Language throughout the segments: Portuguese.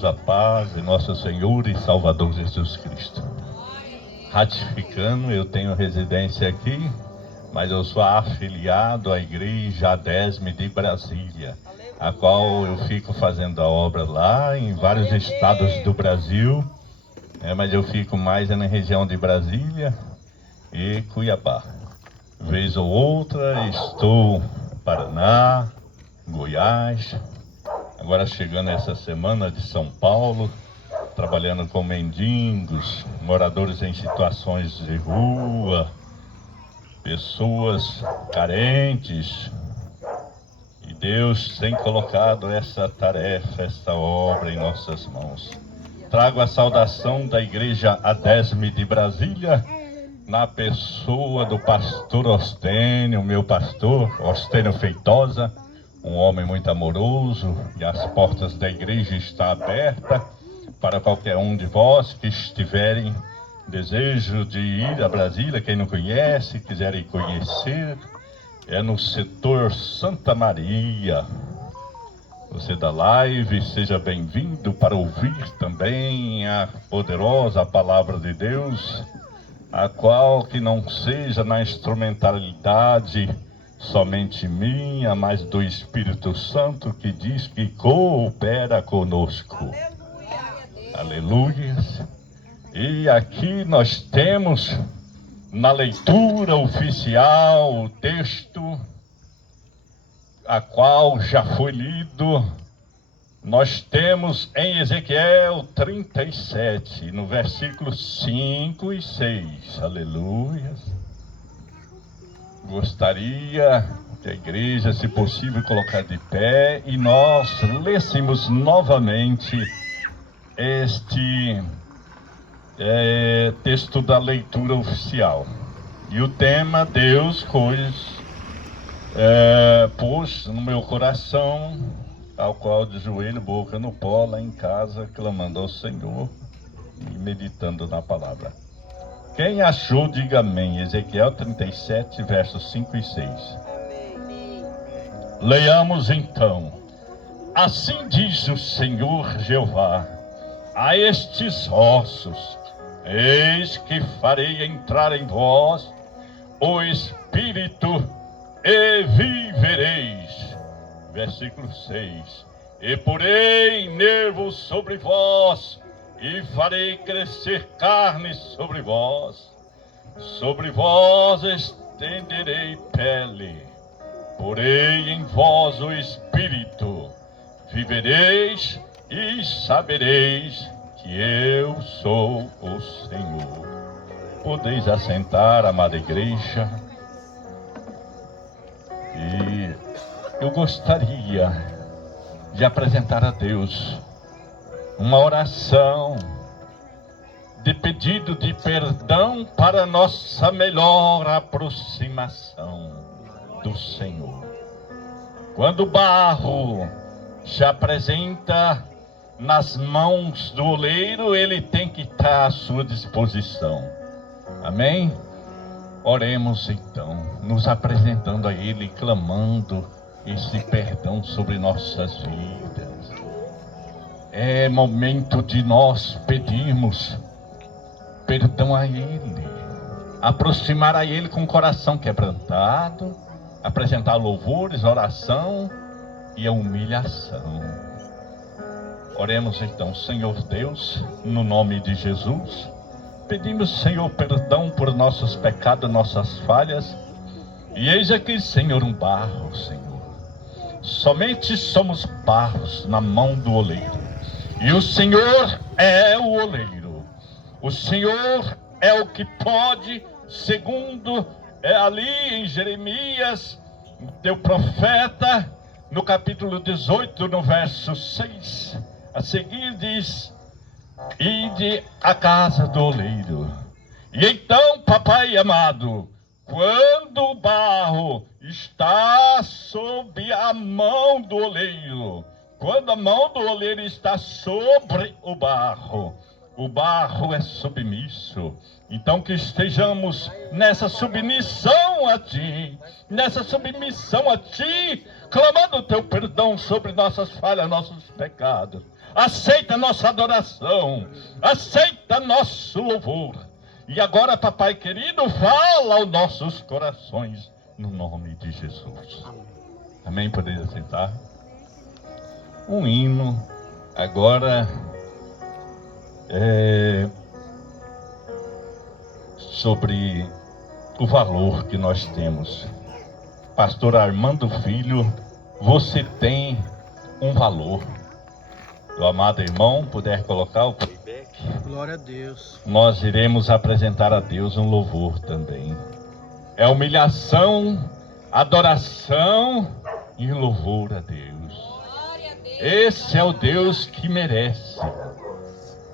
A paz de nosso Senhor e Salvador Jesus Cristo. Ratificando, eu tenho residência aqui, mas eu sou afiliado à Igreja ADESM de Brasília, a qual eu fico fazendo a obra lá em vários estados do Brasil, mas eu fico mais na região de Brasília e Cuiabá. Vez ou outra estou no Paraná, Goiás. Agora chegando essa semana de São Paulo, trabalhando com mendigos, moradores em situações de rua, pessoas carentes. E Deus tem colocado essa tarefa, essa obra em nossas mãos. Trago a saudação da Igreja ADESM de Brasília, na pessoa do pastor Ostênio, meu pastor, Ostênio Feitosa, um homem muito amoroso, e as portas da igreja estão abertas para qualquer um de vós que estiverem desejo de ir a Brasília, quem não conhece, quiserem conhecer, é no setor Santa Maria. Você da live, seja bem-vindo para ouvir também a poderosa palavra de Deus, a qual que não seja na instrumentalidade somente minha, mas do Espírito Santo, que diz que coopera conosco. Aleluia. E aqui nós temos na leitura oficial o texto a qual já foi lido. Nós temos em Ezequiel 37, no versículo 5 e 6. Aleluia. Gostaria que a igreja, se possível, colocar de pé e nós lêssemos novamente este texto da leitura oficial. E o tema Deus pôs no meu coração, ao qual de joelho, boca no pó, lá em casa, clamando ao Senhor e meditando na palavra. Quem achou, diga amém. Ezequiel 37, versos 5 e 6. Amém. Leiamos então. Assim diz o Senhor Jeová a estes ossos: eis que farei entrar em vós o Espírito e vivereis. Versículo 6. E porei nervos sobre vós, e farei crescer carne sobre vós estenderei pele, porei em vós o Espírito, vivereis e sabereis que eu sou o Senhor. Podeis assentar, amada igreja, e eu gostaria de apresentar a Deus uma oração de pedido de perdão para nossa melhor aproximação do Senhor. Quando o barro se apresenta nas mãos do oleiro, ele tem que estar à sua disposição. Amém? Oremos então, nos apresentando a Ele, clamando esse perdão sobre nossas vidas. É momento de nós pedirmos perdão a Ele, aproximar a Ele com o coração quebrantado, apresentar louvores, oração e a humilhação. Oremos então. Senhor Deus, no nome de Jesus, pedimos, Senhor, perdão por nossos pecados, nossas falhas. E eis aqui, Senhor, um barro, Senhor. Somente somos barros na mão do oleiro. E o Senhor é o oleiro. O Senhor é o que pode, segundo ali em Jeremias, teu profeta, no capítulo 18, no verso 6, a seguir diz: ide à casa do oleiro. E então, papai amado, quando o barro está sob a mão do oleiro, quando a mão do oleiro está sobre o barro é submisso. Então que estejamos nessa submissão a Ti, clamando o Teu perdão sobre nossas falhas, nossos pecados. aceita nossa adoração, aceita nosso louvor. E agora, papai querido, fala aos nossos corações, no nome de Jesus. Amém? Poderia sentar? Um hino, agora, sobre o valor que nós temos. Pastor Armando Filho, você tem um valor. O amado irmão, puder colocar o playback. Glória a Deus. Nós iremos apresentar a Deus um louvor também. É humilhação, adoração e louvor a Deus. Esse é o Deus que merece.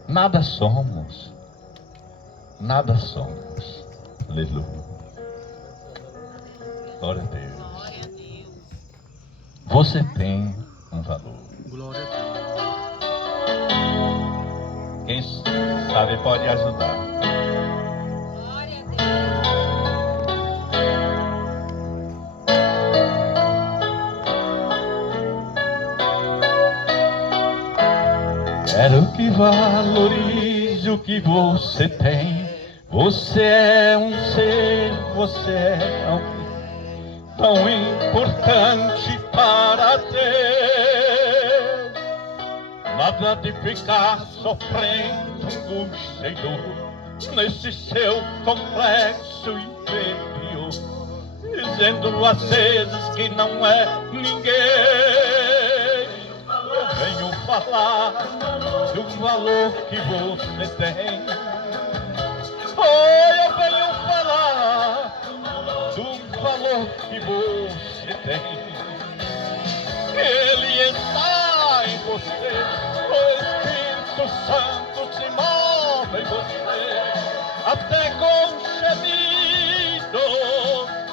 Nada somos. Nada somos. Aleluia. Glória a Deus. Você tem um valor. Glória a Deus. Quem sabe pode ajudar. Glória a Quero que valorize o que você tem. Você é um ser, você é alguém tão importante para Deus. Nada de ficar sofrendo angústia e dor nesse seu complexo inferior, dizendo às vezes que não é ninguém. Eu venho falar do valor que você tem. Oh, eu venho falar do valor que você tem. Ele está em você, o Espírito Santo se move em você, até com gemido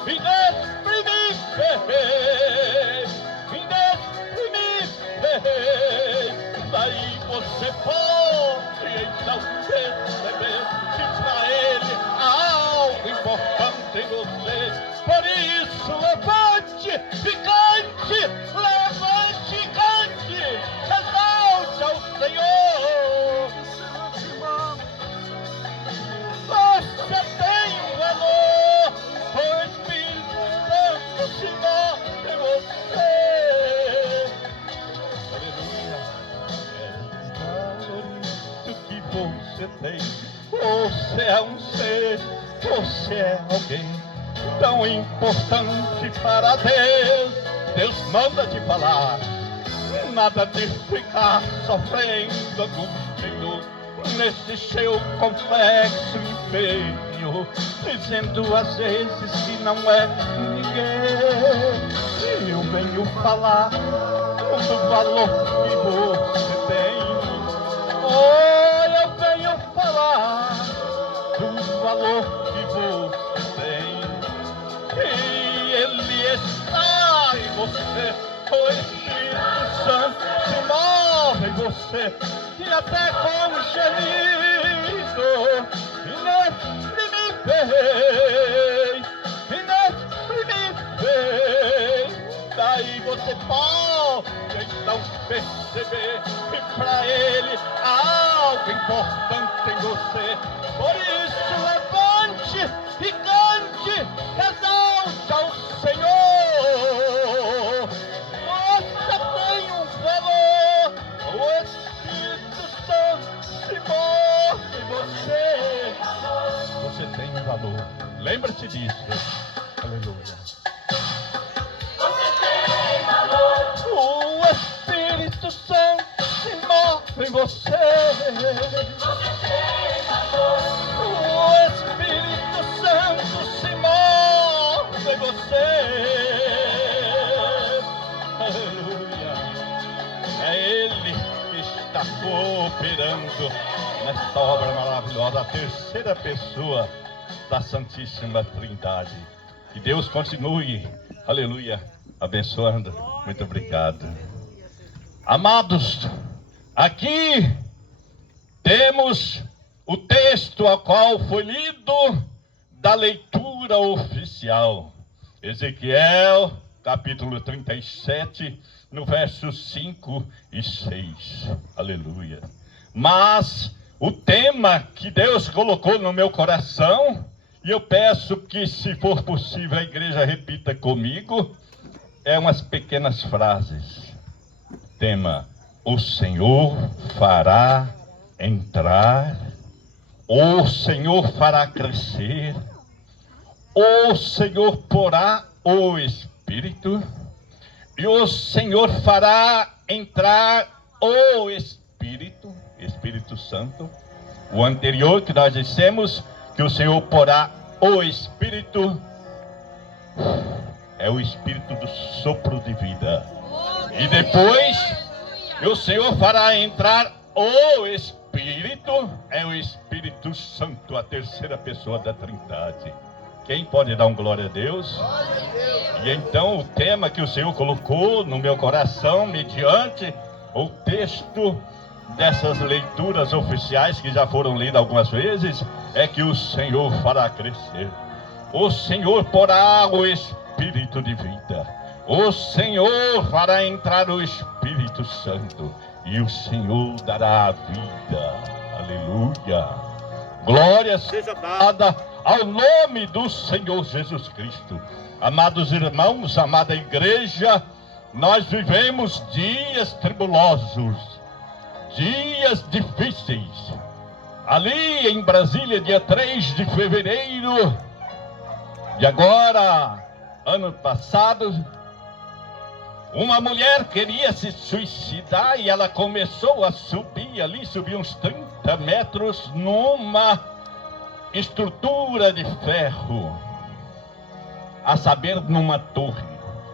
inexprimível. Daí você pode então perceber que para ele há algo importante em você. Por isso levante e cante, levante e cante, exalte ao Senhor. Você tem um valor, o Espírito Santo se move em você. Aleluia. É o que você tem. Você é um ser, você é alguém tão importante para Deus. Deus manda te falar, nada de ficar sofrendo angústia e dor nesse seu complexo inferior, dizendo às vezes que não é ninguém. Eu venho falar do valor que você tem. Oh, eu venho falar do valor que você tem. E ele está em você, o Espírito Santo se move em você, e até com gemido inexprimível. Daí você pode então perceber que para ele há algo importante em você. Por isso levante e cante, exalte ao Senhor. Você tem um valor, o Espírito Santo se move em você. Você tem um valor, lembra-se disso. Aleluia. O Espírito Santo se move em você. O Espírito Santo se move em você. Aleluia. É Ele que está cooperando nesta obra maravilhosa, a terceira pessoa da Santíssima Trindade. Que Deus continue, aleluia, abençoando. Muito obrigado. Amados, aqui temos o texto ao qual foi lido da leitura oficial. Ezequiel, capítulo 37, no verso 5 e 6. Aleluia. Mas o tema que Deus colocou no meu coração, e eu peço que, se for possível, a igreja repita comigo, é umas pequenas frases. Tema: o Senhor fará entrar, o Senhor fará crescer, o Senhor porá o Espírito, e o Senhor fará entrar o Espírito Santo. O anterior que nós dissemos, que o Senhor porá o Espírito, é o Espírito do sopro de vida. E depois, o Senhor fará entrar o Espírito, é o Espírito Santo, a terceira pessoa da Trindade. Quem pode dar um glória a Deus? E então o tema que o Senhor colocou no meu coração, mediante o texto dessas leituras oficiais que já foram lidas algumas vezes, é que o Senhor fará crescer. O Senhor porá o Espírito de vida. O Senhor fará entrar o Espírito Santo. E o Senhor dará a vida. Aleluia. Glória seja dada ao nome do Senhor Jesus Cristo. Amados irmãos, amada igreja, nós vivemos dias tribulosos, dias difíceis. Ali em Brasília, dia 3 de fevereiro de agora, ano passado, uma mulher queria se suicidar e ela começou a subir ali, subiu uns 30 metros numa estrutura de ferro, a saber, numa torre.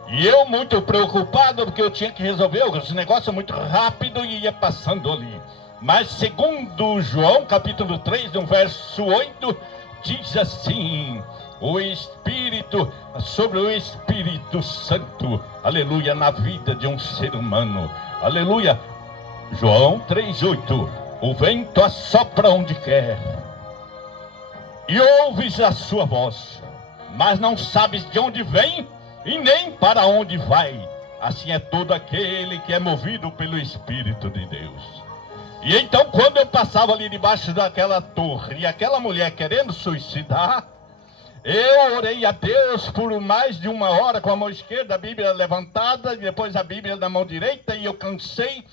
E eu muito preocupado, porque eu tinha que resolver esse negócio muito rápido e ia passando ali. Mas segundo João, capítulo 3, no verso 8, diz assim: o Espírito, sobre o Espírito Santo, aleluia, na vida de um ser humano, aleluia. João 3:8, o vento assopra onde quer, e ouves a sua voz, mas não sabes de onde vem e nem para onde vai. Assim é todo aquele que é movido pelo Espírito de Deus. E então, quando eu passava ali debaixo daquela torre, e aquela mulher querendo suicidar, eu orei a Deus por mais de uma hora com a mão esquerda, a Bíblia levantada, e depois a Bíblia na mão direita, e eu cansei,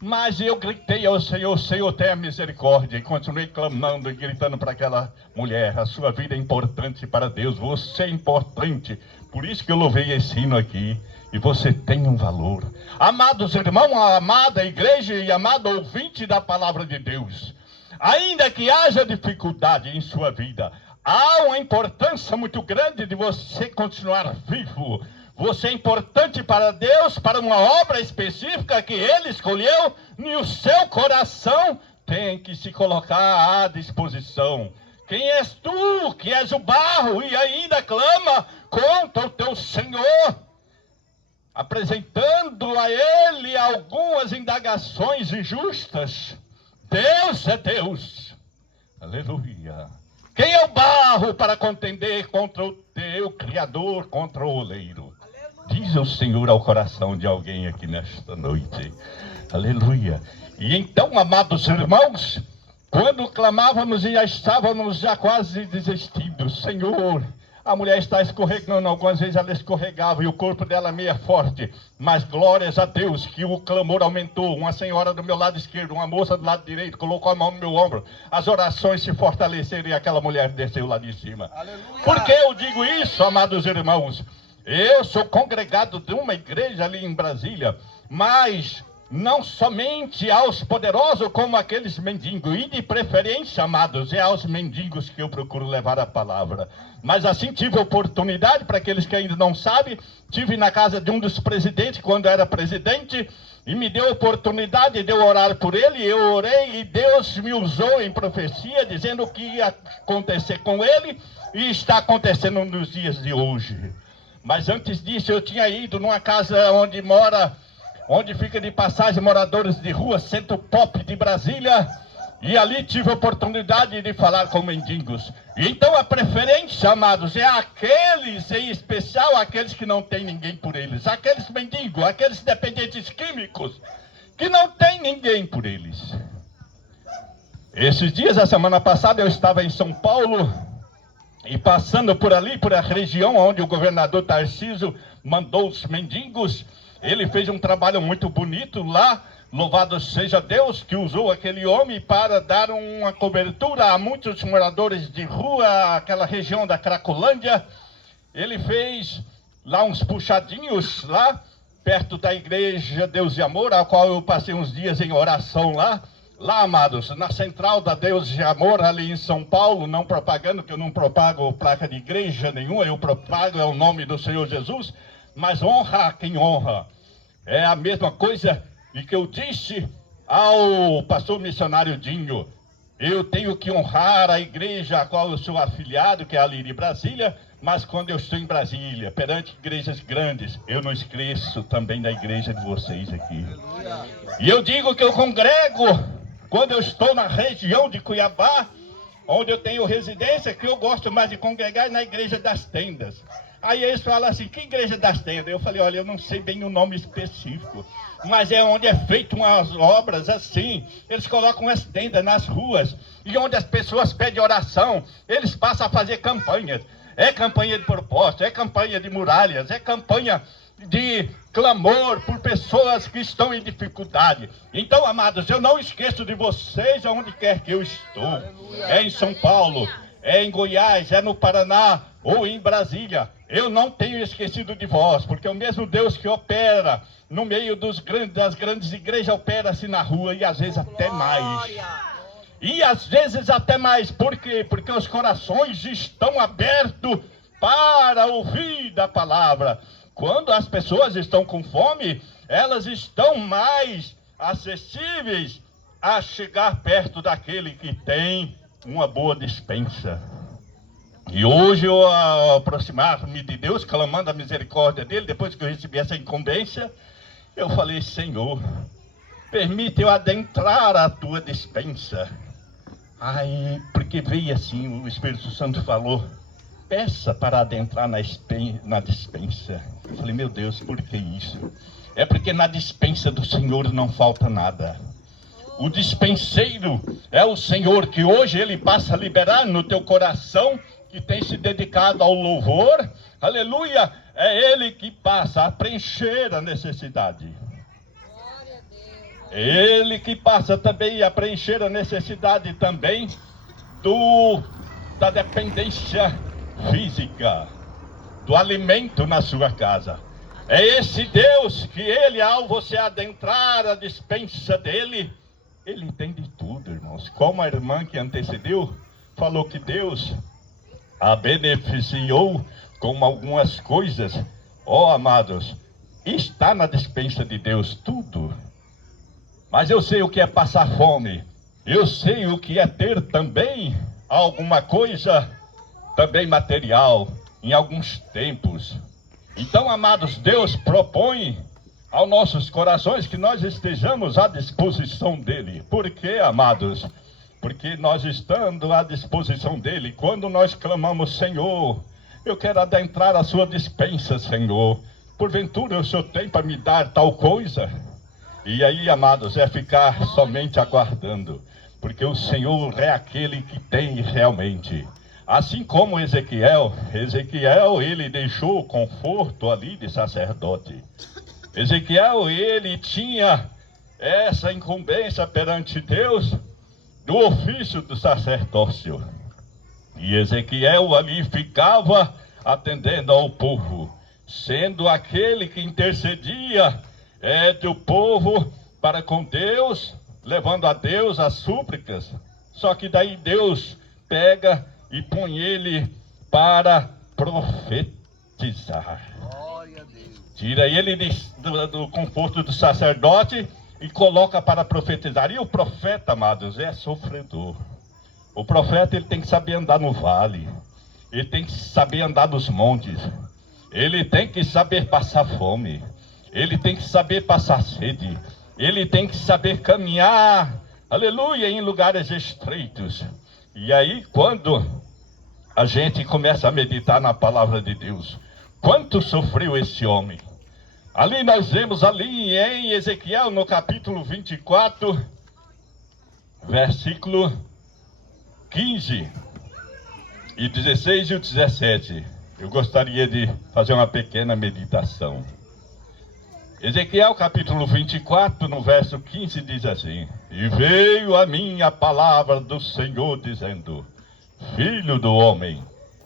mas eu gritei ao Senhor: Senhor, tenha misericórdia, e continuei clamando e gritando para aquela mulher: a sua vida é importante para Deus, você é importante, por isso que eu louvei esse hino aqui, e você tem um valor. Amados irmãos, amada igreja e amado ouvinte da palavra de Deus, ainda que haja dificuldade em sua vida, há uma importância muito grande de você continuar vivo. Você é importante para Deus, para uma obra específica que Ele escolheu, e o seu coração tem que se colocar à disposição. Quem és tu, que és o barro, e ainda clama contra o teu Senhor, apresentando a Ele algumas indagações injustas? Deus é Deus. Aleluia. Quem é o barro para contender contra o teu Criador, contra o oleiro? Diz o Senhor ao coração de alguém aqui nesta noite. Aleluia. E então, amados irmãos, quando clamávamos e já estávamos quase desistindo: Senhor, a mulher está escorregando, algumas vezes ela escorregava e o corpo dela meio forte, mas glórias a Deus que o clamor aumentou. Uma senhora do meu lado esquerdo, uma moça do lado direito, colocou a mão no meu ombro, as orações se fortaleceram e aquela mulher desceu lá de cima. Aleluia. Por que eu digo isso, amados irmãos? Eu sou congregado de uma igreja ali em Brasília, mas não somente aos poderosos como aqueles mendigos, e de preferência, amados, é aos mendigos que eu procuro levar a palavra. Mas assim tive oportunidade, para aqueles que ainda não sabem, tive na casa de um dos presidentes quando era presidente, e me deu oportunidade de eu orar por ele. Eu orei e Deus me usou em profecia, dizendo o que ia acontecer com ele, e está acontecendo nos dias de hoje. Mas antes disso eu tinha ido numa casa onde fica de passagem moradores de rua, centro pop de Brasília, E ali tive a oportunidade de falar com mendigos. Então a preferência, amados, é aqueles, em especial aqueles que não tem ninguém por eles. Aqueles mendigos, aqueles dependentes químicos, que não tem ninguém por eles. Esses dias, a semana passada, eu estava em São Paulo e passando por ali, por a região onde o governador Tarcísio mandou os mendigos. Ele fez um trabalho muito bonito lá. Louvado seja Deus que usou aquele homem para dar uma cobertura a muitos moradores de rua, aquela região da Cracolândia. Ele fez lá uns puxadinhos lá, perto da igreja Deus e Amor, a qual eu passei uns dias em oração lá. Lá, amados, na central da Deus e Amor, ali em São Paulo, não propagando, que eu não propago placa de igreja nenhuma, eu propago é o nome do Senhor Jesus, mas honra quem honra. É a mesma coisa e que eu disse ao pastor missionário Dinho: eu tenho que honrar a igreja a qual eu sou afiliado, que é ali de Brasília, mas quando eu estou em Brasília, perante igrejas grandes, eu não esqueço também da igreja de vocês aqui. E eu digo que eu congrego, quando eu estou na região de Cuiabá, onde eu tenho residência, que eu gosto mais de congregar na igreja das tendas. Aí eles falam assim: que igreja das tendas? Eu falei: olha, eu não sei bem o nome específico, mas é onde é feito umas obras assim. Eles colocam as tendas nas ruas, e onde as pessoas pedem oração, eles passam a fazer campanhas. É campanha de propósito, é campanha de muralhas, é campanha de clamor por pessoas que estão em dificuldade. Então, amados, eu não esqueço de vocês aonde quer que eu estou. É em São Paulo, é em Goiás, é no Paraná ou em Brasília. Eu não tenho esquecido de vós, porque o mesmo Deus que opera no meio das grandes igrejas opera-se na rua, e às vezes até mais. E às vezes até mais. Por quê? Porque os corações estão abertos para ouvir da palavra. Quando as pessoas estão com fome, elas estão mais acessíveis a chegar perto daquele que tem uma boa despensa. E hoje eu, ao aproximar-me de Deus, clamando a misericórdia dele, depois que eu recebi essa incumbência, eu falei: Senhor, permite eu adentrar a tua despensa. Aí, porque veio assim, o Espírito Santo falou: peça para adentrar na despensa. Eu falei: meu Deus, por que isso? É porque na despensa do Senhor não falta nada. O dispenseiro é o Senhor, que hoje ele passa a liberar no teu coração, que tem se dedicado ao louvor. Aleluia! É ele que passa a preencher a necessidade. É ele que passa também a preencher a necessidade também da dependência física, do alimento na sua casa. É esse Deus que ele, ao você adentrar a despensa dele, ele tem de tudo, irmãos. Como a irmã que antecedeu falou que Deus a beneficiou com algumas coisas. Ó, amados, está na despensa de Deus tudo. Mas eu sei o que é passar fome. Eu sei o que é ter também alguma coisa, também material, em alguns tempos. Então, amados, Deus propõe aos nossos corações que nós estejamos à disposição dele. Por quê, amados? Porque nós estando à disposição dele, quando nós clamamos: Senhor, eu quero adentrar a sua despensa, Senhor, porventura o Senhor tem para me dar tal coisa? E aí, amados, é ficar somente aguardando, porque o Senhor é aquele que tem realmente. Assim como Ezequiel, ele deixou o conforto ali de sacerdote. Ezequiel, ele tinha essa incumbência perante Deus do ofício do sacerdócio. E Ezequiel ali ficava atendendo ao povo, sendo aquele que intercedia do povo para com Deus, levando a Deus as súplicas. Só que daí Deus pega e põe ele para profetizar. Tira ele do conforto do sacerdote e coloca para profetizar. E o profeta, amados, é sofredor. O profeta, ele tem que saber andar no vale. Ele tem que saber andar nos montes. Ele tem que saber passar fome. Ele tem que saber passar sede. Ele tem que saber caminhar, aleluia, em lugares estreitos. E aí, quando a gente começa a meditar na palavra de Deus, quanto sofreu esse homem? Ali nós vemos ali em Ezequiel, no capítulo 24, versículo 15 e 16 e o 17. Eu gostaria de fazer uma pequena meditação. Ezequiel capítulo 24, no verso 15, diz assim: E veio a mim a palavra do Senhor, dizendo: Filho do homem,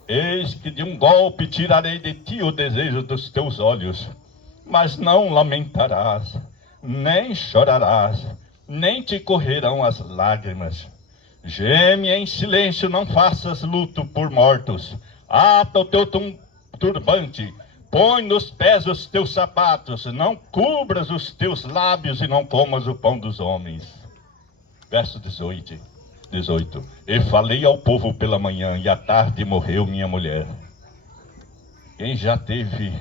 eis que de um golpe tirarei de ti o desejo dos teus olhos, mas não lamentarás, nem chorarás, nem te correrão as lágrimas. Geme em silêncio, não faças luto por mortos. Ata o teu turbante, põe nos pés os teus sapatos, não cubras os teus lábios e não comas o pão dos homens. Verso 18. E falei ao povo pela manhã, e à tarde morreu minha mulher. Quem já teve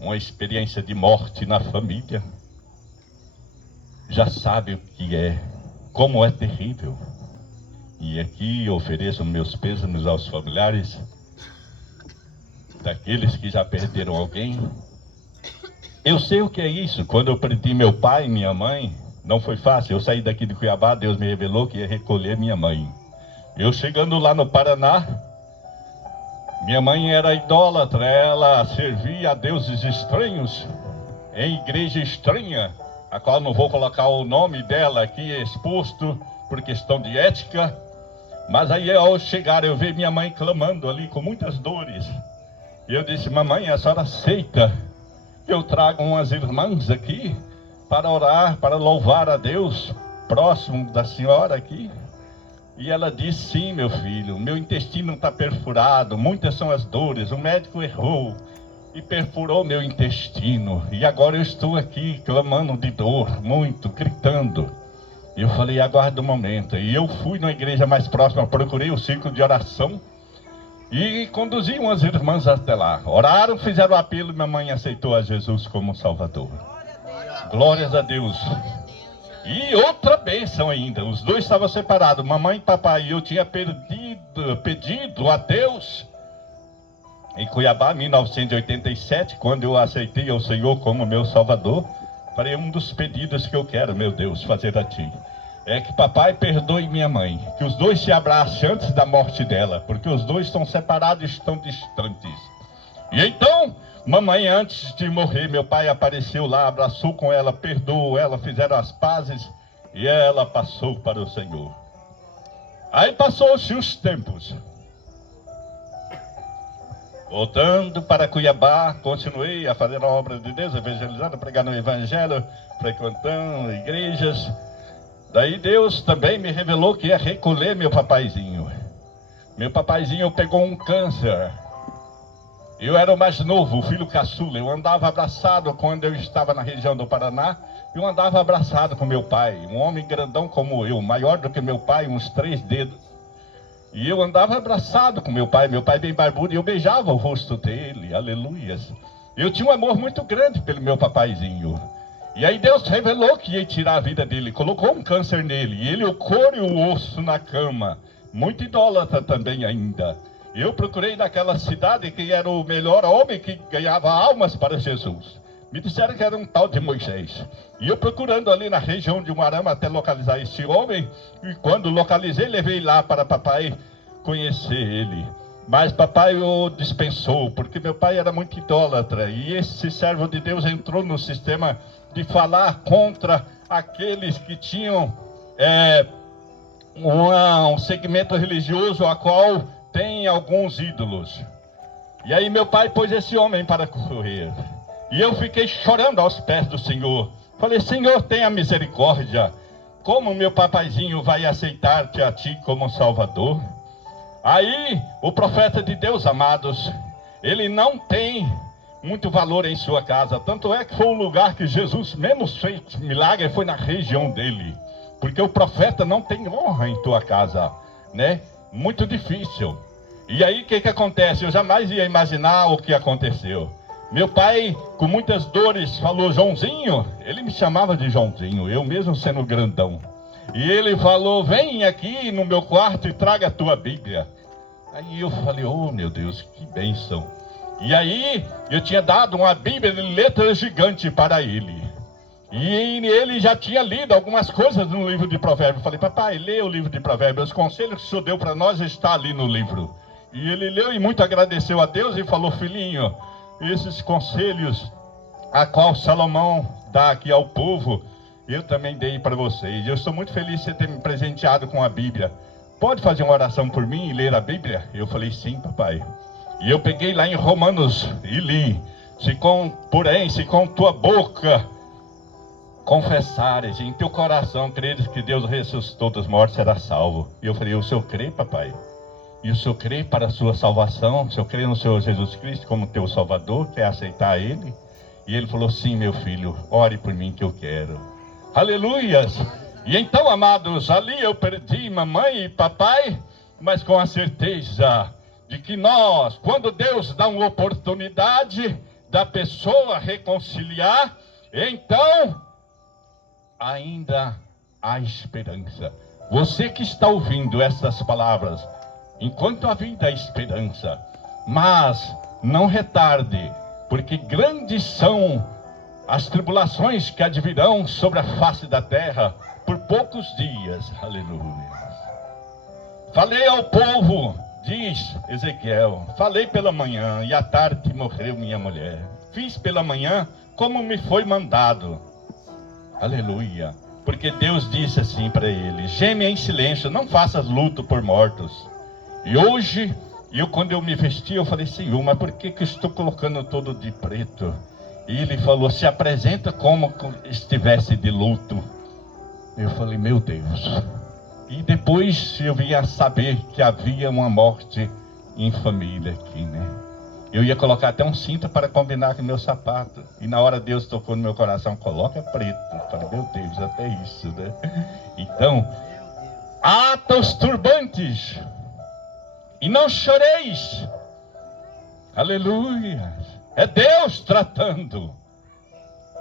uma experiência de morte na família, já sabe o que é, como é terrível. E aqui ofereço meus pêsames aos familiares daqueles que já perderam alguém. Eu sei o que é isso. Quando eu perdi meu pai e minha mãe, não foi fácil. Eu saí daqui de Cuiabá, Deus me revelou que ia recolher minha mãe. Eu chegando lá no Paraná, minha mãe era idólatra, ela servia a deuses estranhos, em igreja estranha, a qual não vou colocar o nome dela aqui exposto por questão de ética. Mas aí ao chegar eu vi minha mãe clamando ali com muitas dores. E eu disse: mamãe, a senhora aceita que eu trago umas irmãs aqui para orar, para louvar a Deus, próximo da senhora aqui? E ela disse: sim, meu filho, meu intestino está perfurado, muitas são as dores, o médico errou e perfurou meu intestino. E agora eu estou aqui clamando de dor, muito, gritando. E eu falei: aguarda um momento. E eu fui na igreja mais próxima, procurei o círculo de oração e conduzi umas irmãs até lá. Oraram, fizeram o apelo e minha mãe aceitou a Jesus como Salvador. Glórias a Deus. E outra bênção ainda, os dois estavam separados, mamãe e papai, e eu tinha pedido a Deus, em Cuiabá, 1987, quando eu aceitei o Senhor como meu Salvador, falei: um dos pedidos que eu quero, meu Deus, fazer a Ti, é que papai perdoe minha mãe, que os dois se abracem antes da morte dela, porque os dois estão separados e estão distantes. E então, mamãe, antes de morrer, meu pai apareceu lá, abraçou com ela, perdoou ela, fizeram as pazes e ela passou para o Senhor. Aí passou-se os tempos. Voltando para Cuiabá, continuei a fazer a obra de Deus, evangelizando, pregando o evangelho, frequentando igrejas. Daí Deus também me revelou que ia recolher meu papaizinho. Meu papaizinho pegou um câncer. Eu era o mais novo, o filho caçula. Eu andava abraçado quando eu estava na região do Paraná. Eu andava abraçado com meu pai, um homem grandão como eu, maior do que meu pai, uns 3 dedos. E eu andava abraçado com meu pai bem barbudo, e eu beijava o rosto dele, aleluias. Eu tinha um amor muito grande pelo meu papaizinho. E aí Deus revelou que ia tirar a vida dele, colocou um câncer nele, e ele o couro e o osso na cama, muito idólatra também ainda. Eu procurei naquela cidade que era o melhor homem que ganhava almas para Jesus. Me disseram que era um tal de Moisés. E eu procurando ali na região de Umuarama até localizar esse homem, e quando localizei, levei lá para papai conhecer ele. Mas papai o dispensou, porque meu pai era muito idólatra, e esse servo de Deus entrou no sistema de falar contra aqueles que tinham um segmento religioso a qual tem alguns ídolos. E aí meu pai pôs esse homem para correr. E eu fiquei chorando aos pés do Senhor. Falei: Senhor, tenha misericórdia. Como meu papaizinho vai aceitar-te a ti como Salvador? Aí o profeta de Deus, amados, ele não tem muito valor em sua casa. Tanto é que foi o lugar que Jesus menos fez milagre, foi na região dele. Porque o profeta não tem honra em tua casa, né? Muito difícil. E aí o que acontece? Eu jamais ia imaginar o que aconteceu. Meu pai, com muitas dores, falou: Joãozinho. Ele me chamava de Joãozinho, eu mesmo sendo grandão. E ele falou, vem aqui no meu quarto e traga a tua Bíblia. Aí eu falei, oh meu Deus, que bênção. E aí eu tinha dado uma Bíblia de letra gigante para ele. E ele já tinha lido algumas coisas no livro de Provérbios. Eu falei, papai, lê o livro de Provérbios. Os conselhos que o senhor deu para nós está ali no livro. E ele leu e muito agradeceu a Deus e falou, filhinho, esses conselhos a qual Salomão dá aqui ao povo, eu também dei para vocês. Eu estou muito feliz de você ter me presenteado com a Bíblia. Pode fazer uma oração por mim e ler a Bíblia? Eu falei, sim, papai. E eu peguei lá em Romanos e li. Se com tua boca confessares, em teu coração creres que Deus ressuscitou dos mortos, será salvo. E eu falei, o senhor crê, papai? E o senhor crê para a sua salvação? O senhor crê no Senhor Jesus Cristo como teu Salvador? Quer aceitar Ele? E ele falou, sim, meu filho, ore por mim que eu quero. Aleluias! E então, amados, ali eu perdi mamãe e papai, mas com a certeza de que nós, quando Deus dá uma oportunidade da pessoa reconciliar, então ainda há esperança. Você que está ouvindo essas palavras, enquanto a vida há esperança, mas não retarde, porque grandes são as tribulações que advirão sobre a face da terra por poucos dias. Aleluia. Falei ao povo, diz Ezequiel, falei pela manhã e à tarde morreu minha mulher. Fiz pela manhã como me foi mandado. Aleluia. Porque Deus disse assim para ele, geme em silêncio, não faças luto por mortos. E hoje, quando eu me vesti, eu falei, Senhor, mas por que eu estou colocando todo de preto? E ele falou, se apresenta como estivesse de luto. Eu falei, meu Deus. E depois eu vim a saber que havia uma morte em família aqui, né? Eu ia colocar até um cinto para combinar com o meu sapato. E na hora Deus tocou no meu coração, coloca preto. Eu falei, meu Deus, até isso, né? Então, ata os turbantes e não choreis. Aleluia. É Deus tratando.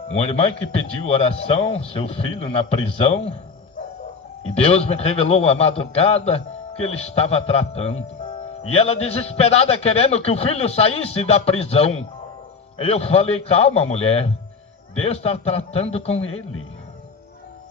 Uma irmã que pediu oração, seu filho na prisão, e Deus me revelou à madrugada que ele estava tratando. E ela desesperada querendo que o filho saísse da prisão. Eu falei, calma mulher, Deus está tratando com ele.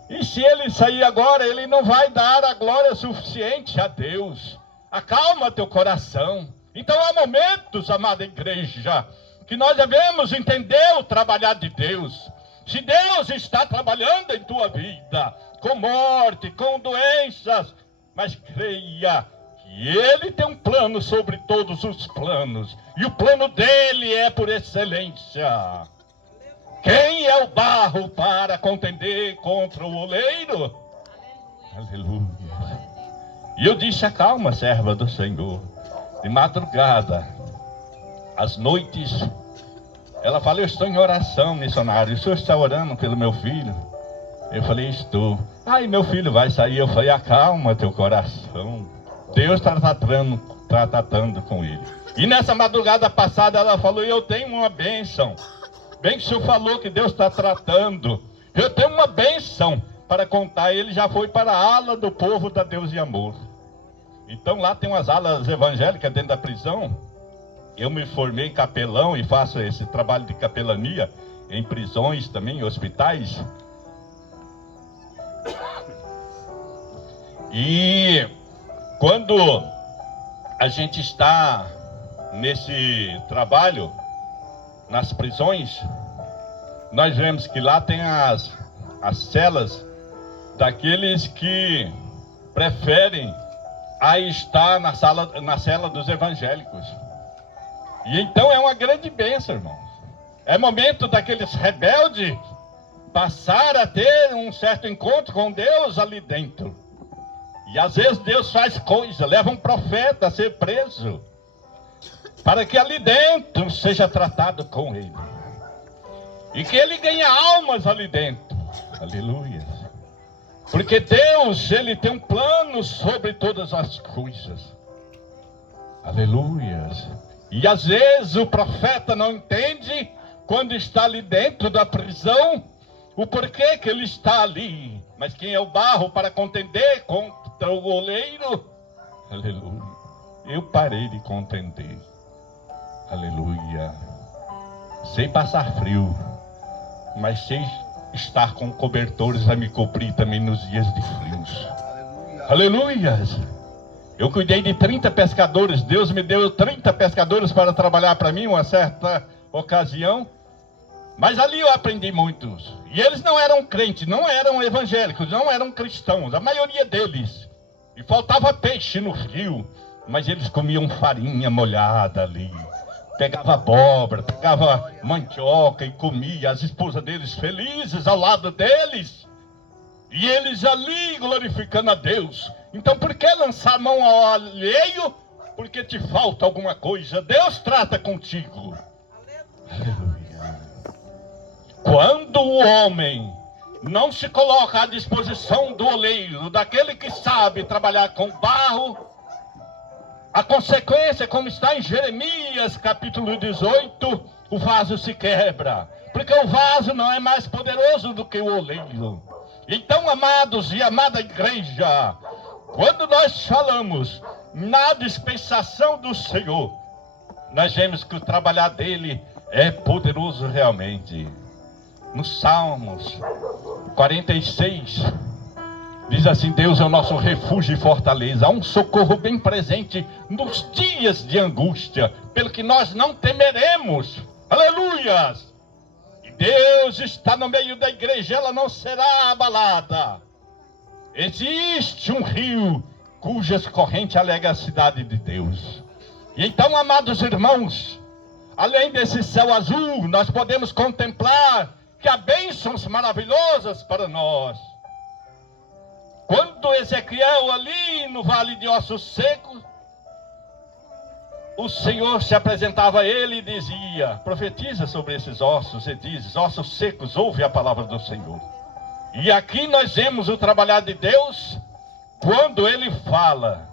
E se ele sair agora, ele não vai dar a glória suficiente a Deus. Acalma teu coração. Então há momentos, amada igreja, que nós devemos entender o trabalhar de Deus. Se Deus está trabalhando em tua vida, com morte, com doenças, mas creia que Ele tem um plano sobre todos os planos, e o plano dele é por excelência. Quem é o barro para contender contra o oleiro? Aleluia. E eu disse, acalma, serva do Senhor. De madrugada, às noites, ela fala, eu estou em oração, missionário. O senhor está orando pelo meu filho? Eu falei, estou. Aí meu filho vai sair. Eu falei, acalma teu coração. Deus está tratando com ele. E nessa madrugada passada ela falou, eu tenho uma bênção. Bem que o senhor falou que Deus está tratando. Eu tenho uma bênção para contar. Ele já foi para a ala do povo da Deus e Amor. Então lá tem umas alas evangélicas dentro da prisão. Eu me formei capelão e faço esse trabalho de capelania em prisões também, em hospitais. E quando a gente está nesse trabalho, nas prisões, nós vemos que lá tem as celas daqueles que preferem a estar na cela dos evangélicos. E então é uma grande bênção, irmão. É momento daqueles rebeldes passar a ter um certo encontro com Deus ali dentro. E às vezes Deus faz coisa, leva um profeta a ser preso, para que ali dentro seja tratado com ele. E que ele ganhe almas ali dentro. Aleluia. Porque Deus, ele tem um plano sobre todas as coisas. Aleluia. E às vezes o profeta não entende, quando está ali dentro da prisão, o porquê que ele está ali. Mas quem é o barro para contender contra o oleiro? Aleluia. Eu parei de contender. Aleluia. Sei passar frio, mas sei estar com cobertores a me cobrir também nos dias de frios. Aleluia. Eu cuidei de 30 pescadores. Deus me deu 30 pescadores para trabalhar para mim uma certa ocasião. Mas ali eu aprendi muitos. E eles não eram crentes, não eram evangélicos, não eram cristãos, a maioria deles. E faltava peixe no rio, mas eles comiam farinha molhada ali. Pegava abóbora, pegava mandioca e comia. As esposas deles felizes ao lado deles. E eles ali glorificando a Deus. Então por que lançar a mão ao alheio? Porque te falta alguma coisa. Deus trata contigo. Aleluia. Quando o homem não se coloca à disposição do oleiro, daquele que sabe trabalhar com barro, a consequência, como está em Jeremias capítulo 18, o vaso se quebra. Porque o vaso não é mais poderoso do que o oleiro. Então, amados e amada igreja, quando nós falamos na dispensação do Senhor, nós vemos que o trabalhar dele é poderoso realmente. Nos Salmos 46, diz assim: Deus é o nosso refúgio e fortaleza, há um socorro bem presente nos dias de angústia, pelo que nós não temeremos. Aleluias! E Deus está no meio da igreja, ela não será abalada. Existe um rio cujas correntes alegam a cidade de Deus. E então, amados irmãos, além desse céu azul, nós podemos contemplar que há bênçãos maravilhosas para nós. Quando Ezequiel ali no vale de ossos secos, o Senhor se apresentava a ele e dizia: profetiza sobre esses ossos e diz: ossos secos, ouve a palavra do Senhor. E aqui nós vemos o trabalhar de Deus quando ele fala,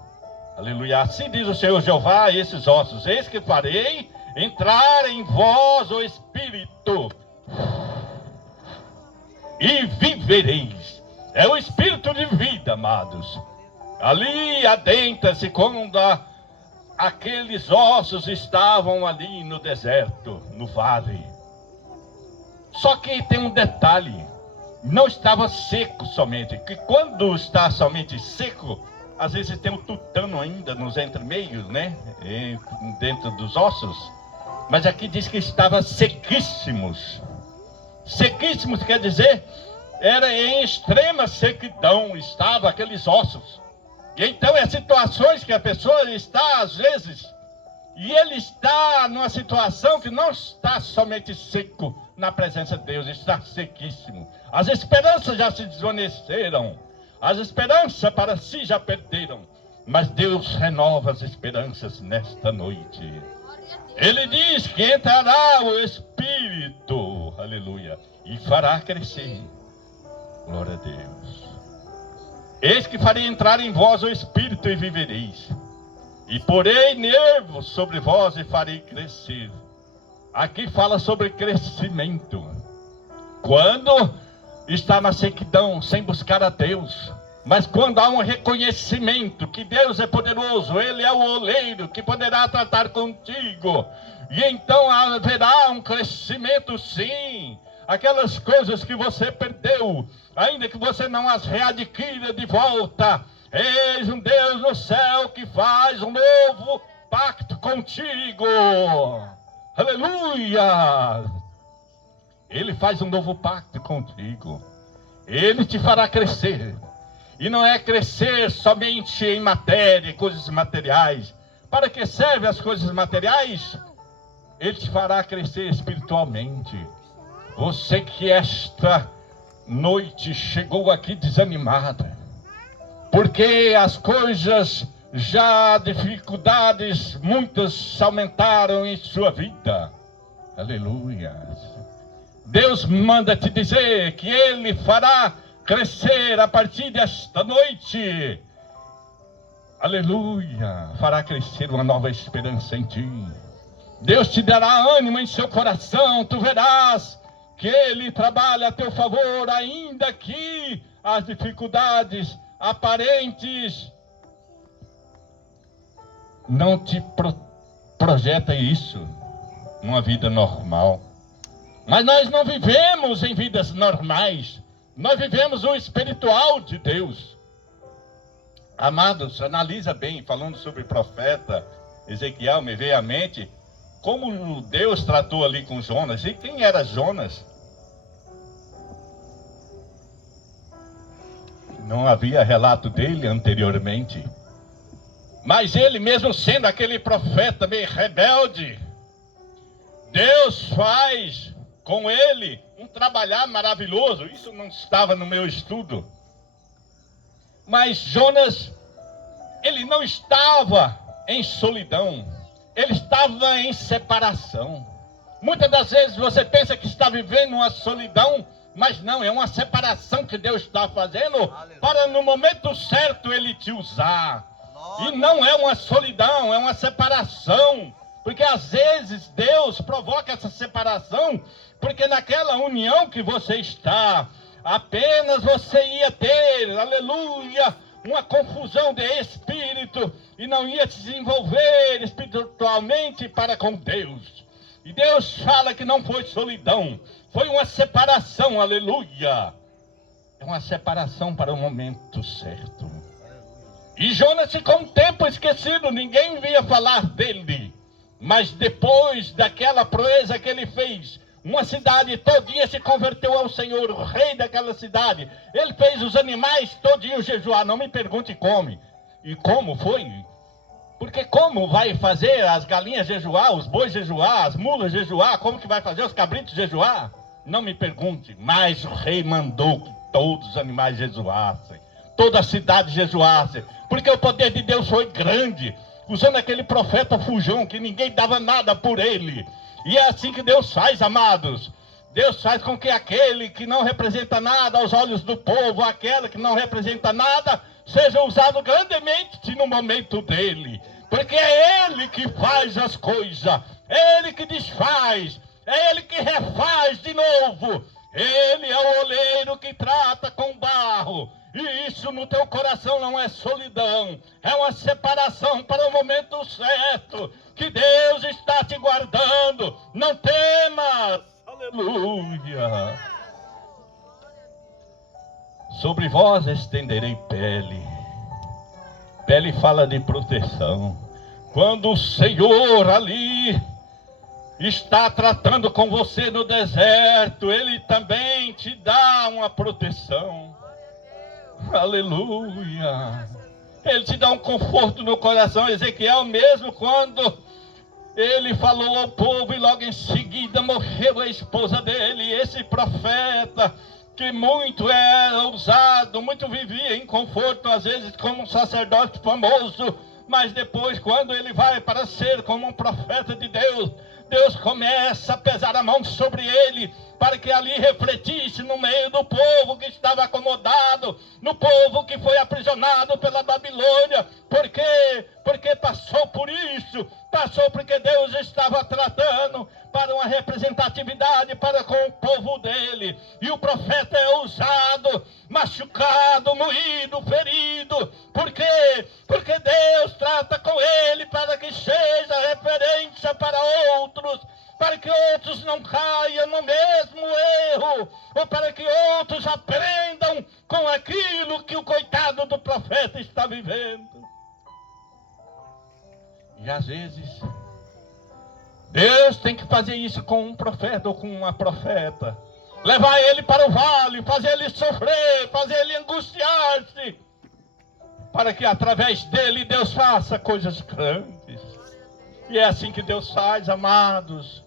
aleluia, assim diz o Senhor Jeová a esses ossos: eis que farei entrar em vós o Espírito e vivereis. É o Espírito de vida, amados. Ali adentra-se quando aqueles ossos estavam ali no deserto, no vale. Só que tem um detalhe: não estava seco somente, que quando está somente seco, às vezes tem um tutano ainda nos entremeios, né? Dentro dos ossos. Mas aqui diz que estava sequíssimos. Sequíssimos quer dizer, era em extrema sequidão, estava aqueles ossos. E então é situações que a pessoa está às vezes, e ele está numa situação que não está somente seco na presença de Deus, está sequíssimo. As esperanças já se desvaneceram, as esperanças para si já perderam, mas Deus renova as esperanças nesta noite. Ele diz que entrará o Espírito, aleluia, e fará crescer. Glória a Deus. Eis que farei entrar em vós o Espírito e vivereis. E porei nervos sobre vós e farei crescer. Aqui fala sobre crescimento. Quando está na sequidão, sem buscar a Deus. Mas quando há um reconhecimento que Deus é poderoso, Ele é o oleiro que poderá tratar contigo. E então haverá um crescimento, sim. Aquelas coisas que você perdeu, ainda que você não as readquira de volta, eis um Deus no céu que faz um novo pacto contigo. Aleluia! Ele faz um novo pacto contigo. Ele te fará crescer. E não é crescer somente em matéria, coisas materiais. Para que servem as coisas materiais? Ele te fará crescer espiritualmente. Você que esta noite chegou aqui desanimada, porque as coisas já, dificuldades muitas aumentaram em sua vida. Aleluia. Deus manda te dizer que Ele fará crescer a partir desta noite. Aleluia. Fará crescer uma nova esperança em ti. Deus te dará ânimo em seu coração. Tu verás que Ele trabalha a teu favor, ainda que as dificuldades aparentes, não te projeta isso numa vida normal. Mas nós não vivemos em vidas normais. Nós vivemos o espiritual de Deus. Amados, analisa bem, falando sobre o profeta Ezequiel, me veio à mente como Deus tratou ali com Jonas. E quem era Jonas? Não havia relato dele anteriormente. Mas ele, mesmo sendo aquele profeta meio rebelde, Deus faz com ele um trabalhar maravilhoso. Isso não estava no meu estudo. Mas Jonas, ele não estava em solidão. Ele estava em separação. Muitas das vezes você pensa que está vivendo uma solidão, mas não, é uma separação que Deus está fazendo para no momento certo Ele te usar. E não é uma solidão, é uma separação. Porque às vezes Deus provoca essa separação, porque naquela união que você está, apenas você ia ter, aleluia, uma confusão de espírito e não ia se desenvolver espiritualmente para com Deus. E Deus fala que não foi solidão, foi uma separação, aleluia. É uma separação para o momento certo. E Jonas ficou um tempo esquecido, ninguém via falar dele. Mas depois daquela proeza que ele fez, uma cidade todinha se converteu ao Senhor, o rei daquela cidade. Ele fez os animais todinhos jejuar, não me pergunte como. E como foi? Porque como vai fazer as galinhas jejuar, os bois jejuar, as mulas jejuar, como que vai fazer os cabritos jejuar? Não me pergunte, mas o rei mandou que todos os animais jejuassem, toda a cidade jejuasse, porque o poder de Deus foi grande, usando aquele profeta fujão, que ninguém dava nada por ele. E é assim que Deus faz, amados. Deus faz com que aquele que não representa nada aos olhos do povo, aquela que não representa nada, seja usado grandemente no momento dele. Porque é Ele que faz as coisas, é Ele que desfaz, é Ele que refaz de novo. Ele é o oleiro que trata com barro. E isso no teu coração não é solidão, é uma separação para o momento certo, que Deus está te guardando. Não temas, aleluia. Sobre vós estenderei pele. Pele fala de proteção. Quando o Senhor ali está tratando com você no deserto, Ele também te dá uma proteção. Aleluia. Ele te dá um conforto no coração. Ezequiel mesmo, quando ele falou ao povo e logo em seguida morreu a esposa dele, esse profeta que muito era usado, muito vivia em conforto, às vezes como um sacerdote famoso, mas depois quando ele vai para ser como um profeta de Deus, Deus começa a pesar a mão sobre ele, para que ali refletisse no meio do povo que estava acomodado, no povo que foi aprisionado pela Babilônia. Por quê? Porque passou por isso, passou porque Deus estava tratando para uma representatividade para com o povo dele. E o profeta é usado, machucado, moído, ferido. Por quê? Porque Deus trata com ele para que seja referência para outros, para que outros não caiam no mesmo erro, ou para que outros aprendam com aquilo que o coitado do profeta está vivendo. E às vezes Deus tem que fazer isso com um profeta ou com uma profeta, levar ele para o vale, fazer ele sofrer, fazer ele angustiar-se, para que através dele Deus faça coisas grandes. E é assim que Deus faz, amados.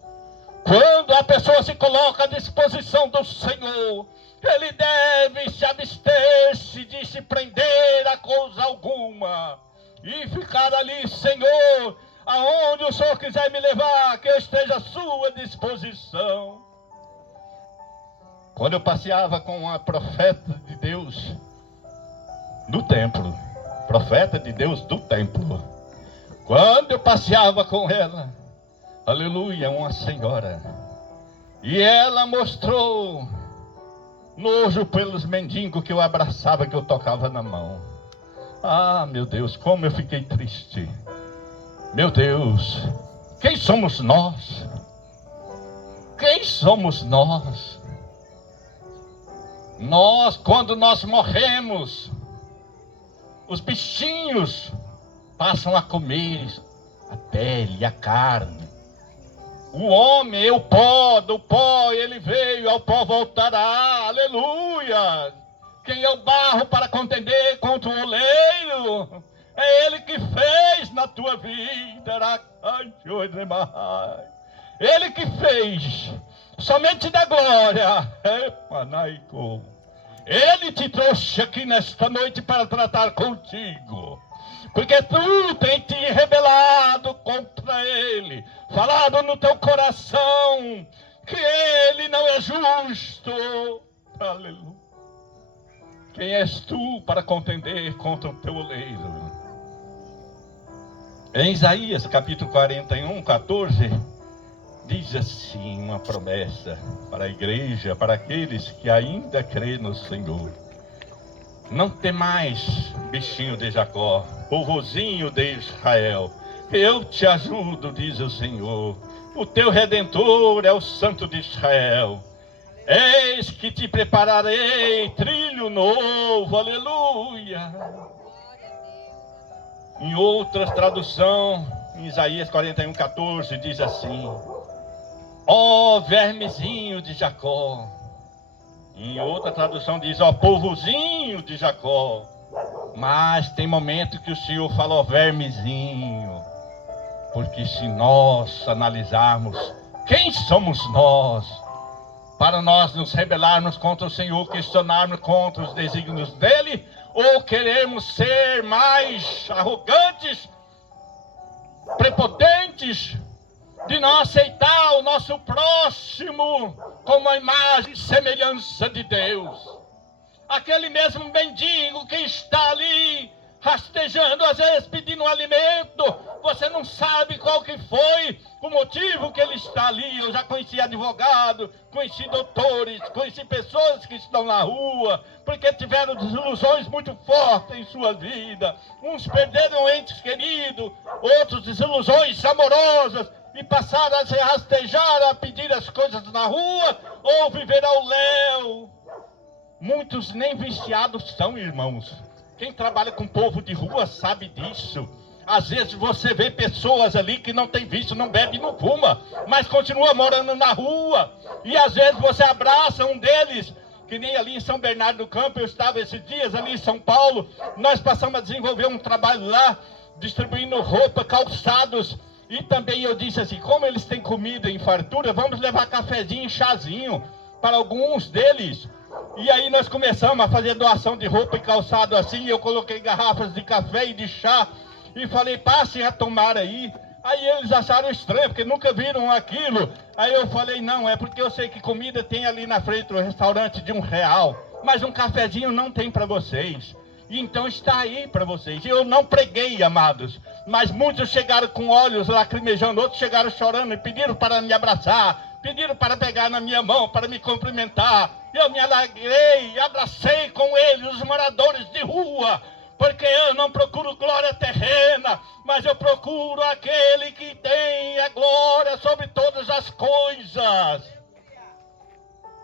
Quando a pessoa se coloca à disposição do Senhor, ele deve se abster-se de se prender a coisa alguma e ficar ali: Senhor, aonde o Senhor quiser me levar, que eu esteja à sua disposição. Quando eu passeava com uma profeta de Deus no templo, profeta de Deus do templo, quando eu passeava com ela, aleluia, uma senhora, e ela mostrou Nojo pelos mendigos que eu abraçava, que eu tocava na mão. Ah, meu Deus, como eu fiquei triste. Meu Deus, quem somos nós? Quem somos nós? Nós, quando nós morremos, os bichinhos passam a comer a pele, a carne. O homem é o pó, do pó ele veio, ao pó voltará, aleluia. Quem é o barro para contender contra o oleiro? É ele que fez na tua vida. Ele que fez, somente da glória. Ele te trouxe aqui nesta noite para tratar contigo, porque tu tem te rebelado contra ele, falado no teu coração que ele não é justo. Aleluia. Quem és tu para contender contra o teu oleiro? Em Isaías capítulo 41, 14, diz assim uma promessa para a igreja, para aqueles que ainda crêem no Senhor. Não temais, bichinho de Jacó, povozinho de Israel, eu te ajudo, diz o Senhor. O teu Redentor é o Santo de Israel. Eis que te prepararei trilho novo, aleluia. Em outras traduções, em Isaías 41, 14, diz assim: ó vermezinho de Jacó. Em outra tradução diz: ó povozinho de Jacó. Mas tem momento que o Senhor fala: ó vermezinho. Porque se nós analisarmos quem somos nós, para nós nos rebelarmos contra o Senhor, questionarmos contra os desígnios dele, ou queremos ser mais arrogantes, prepotentes, de não aceitar o nosso próximo como a imagem e semelhança de Deus. Aquele mesmo mendigo que está ali rastejando, às vezes pedindo um alimento, você não sabe qual que foi o motivo que ele está ali. Eu já conheci advogado, conheci doutores, conheci pessoas que estão na rua, porque tiveram desilusões muito fortes em sua vida. Uns perderam entes queridos, outros desilusões amorosas, e passaram a se rastejar, a pedir as coisas na rua, ou viver ao léu. Muitos nem viciados são, irmãos. Quem trabalha com povo de rua sabe disso. Às vezes você vê pessoas ali que não tem vício, não bebe, não fuma, mas continua morando na rua. E às vezes você abraça um deles, que nem ali em São Bernardo do Campo. Eu estava esses dias ali em São Paulo. Nós passamos a desenvolver um trabalho lá, distribuindo roupa, calçados. E também eu disse assim: como eles têm comida em fartura, vamos levar cafezinho e chazinho para alguns deles. E aí nós começamos a fazer doação de roupa e calçado assim. Eu coloquei garrafas de café e de chá e falei: passem a tomar aí. Aí eles acharam estranho, porque nunca viram aquilo. Aí eu falei: não, é porque eu sei que comida tem ali na frente do restaurante de R$1, mas um cafezinho não tem para vocês. E então está aí para vocês. Eu não preguei, amados, mas muitos chegaram com olhos lacrimejando, outros chegaram chorando e pediram para me abraçar, pediram para pegar na minha mão, para me cumprimentar. Eu me alegrei e abracei com eles, os moradores de rua, porque eu não procuro glória terrena, mas eu procuro aquele que tem a glória sobre todas as coisas.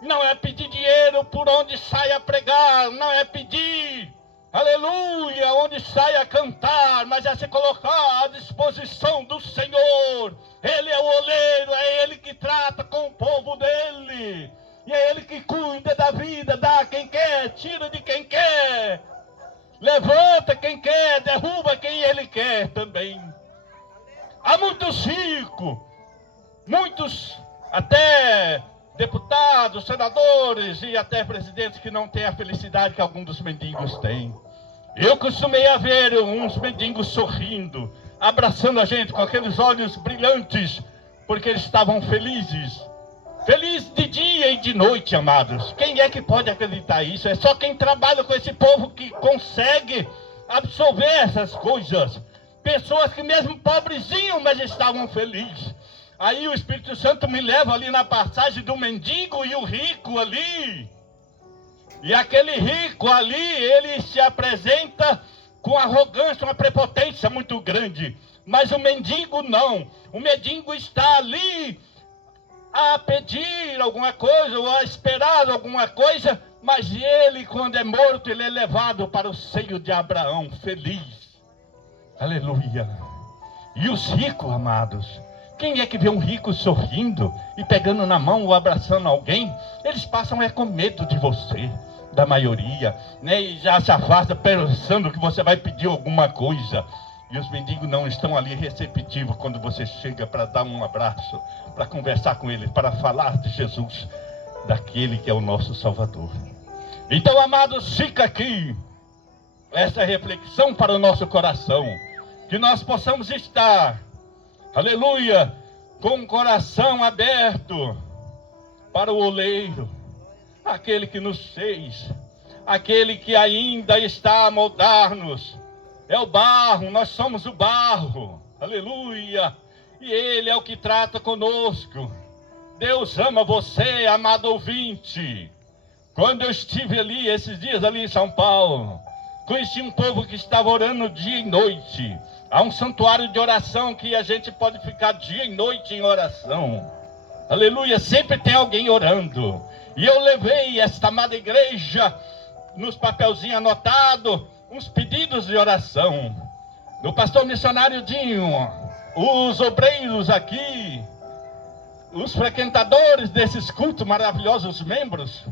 Não é pedir dinheiro por onde sai a pregar, não é pedir, aleluia, onde sai a cantar, mas é se colocar à disposição do Senhor. Ele é o oleiro, é Ele que trata com o povo dEle. E é Ele que cuida da vida, dá a quem quer, tira de quem quer. Levanta quem quer, derruba quem Ele quer também. Há muitos ricos, muitos até deputados, senadores e até presidentes que não têm a felicidade que alguns dos mendigos têm. Eu costumei a ver uns mendigos sorrindo, abraçando a gente com aqueles olhos brilhantes, porque eles estavam felizes. Felizes de dia e de noite, amados. Quem é que pode acreditar isso? É só quem trabalha com esse povo que consegue absorver essas coisas. Pessoas que mesmo pobrezinhos, mas estavam felizes. Aí o Espírito Santo me leva ali na passagem do mendigo e o rico ali. E aquele rico ali, ele se apresenta com arrogância, uma prepotência muito grande. Mas o mendigo não. O mendigo está ali a pedir alguma coisa, ou a esperar alguma coisa, mas ele, quando é morto, ele é levado para o seio de Abraão, feliz. Aleluia. E os ricos, amados, quem é que vê um rico sorrindo e pegando na mão ou abraçando alguém? Eles passam com medo de você, da maioria, né? E já se afasta pensando que você vai pedir alguma coisa. E os mendigos não estão ali receptivos quando você chega para dar um abraço, para conversar com eles, para falar de Jesus, daquele que é o nosso Salvador. Então, amados, fica aqui essa reflexão para o nosso coração, que nós possamos estar, aleluia, com o coração aberto para o oleiro, aquele que nos fez, aquele que ainda está a moldar-nos. É o barro, nós somos o barro, aleluia, e Ele é o que trata conosco. Deus ama você, amado ouvinte. Quando eu estive ali, esses dias ali em São Paulo, conheci um povo que estava orando dia e noite. Há um santuário de oração que a gente pode ficar dia e noite em oração. Aleluia, sempre tem alguém orando. E eu levei esta amada igreja nos papelzinhos anotados, uns pedidos de oração. Do pastor missionário Dinho, os obreiros aqui, os frequentadores desses cultos maravilhosos, os membros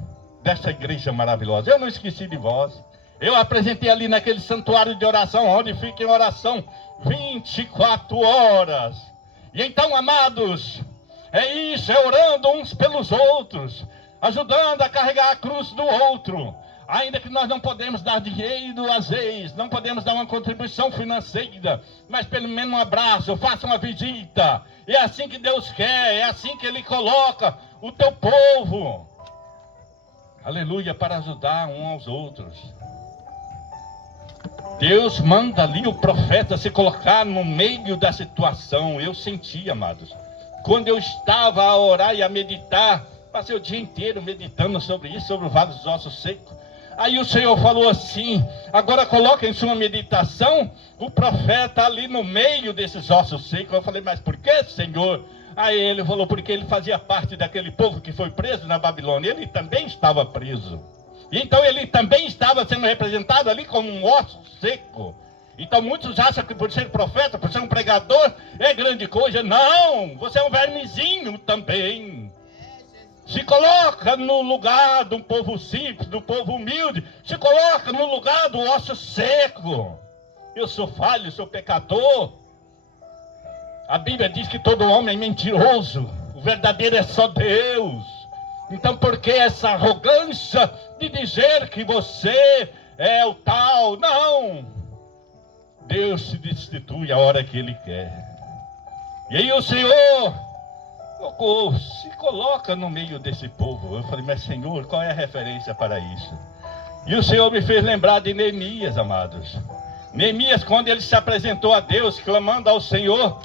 dessa igreja maravilhosa. Eu não esqueci de vós. Eu apresentei ali naquele santuário de oração, onde fica em oração 24 horas. E então, amados, é isso, é orando uns pelos outros, ajudando a carregar a cruz do outro. Ainda que nós não podemos dar dinheiro às vezes, não podemos dar uma contribuição financeira, mas pelo menos um abraço, faça uma visita. É assim que Deus quer, é assim que Ele coloca o teu povo. Aleluia, para ajudar uns aos outros. Deus manda ali o profeta se colocar no meio da situação. Eu senti, amados, quando eu estava a orar e a meditar, passei o dia inteiro meditando sobre isso, sobre o vale dos ossos secos. Aí o Senhor falou assim: agora coloca em sua meditação o profeta ali no meio desses ossos secos. Eu falei: mas por que, Senhor? Aí ele falou: porque ele fazia parte daquele povo que foi preso na Babilônia. Ele também estava preso. Então ele também estava sendo representado ali como um osso seco. Então muitos acham que por ser profeta, por ser um pregador, é grande coisa. Não, você é um vermezinho também. Se coloca no lugar de um povo simples, do povo humilde. Se coloca no lugar do osso seco. Eu sou falho, sou pecador. A Bíblia diz que todo homem é mentiroso. O verdadeiro é só Deus. Então por que essa arrogância de dizer que você é o tal? Não. Deus se destitui a hora que Ele quer. E aí o Senhor se coloca no meio desse povo. Eu falei: mas Senhor, qual é a referência para isso? E o Senhor me fez lembrar de Neemias, amados. Neemias, quando ele se apresentou a Deus, clamando ao Senhor,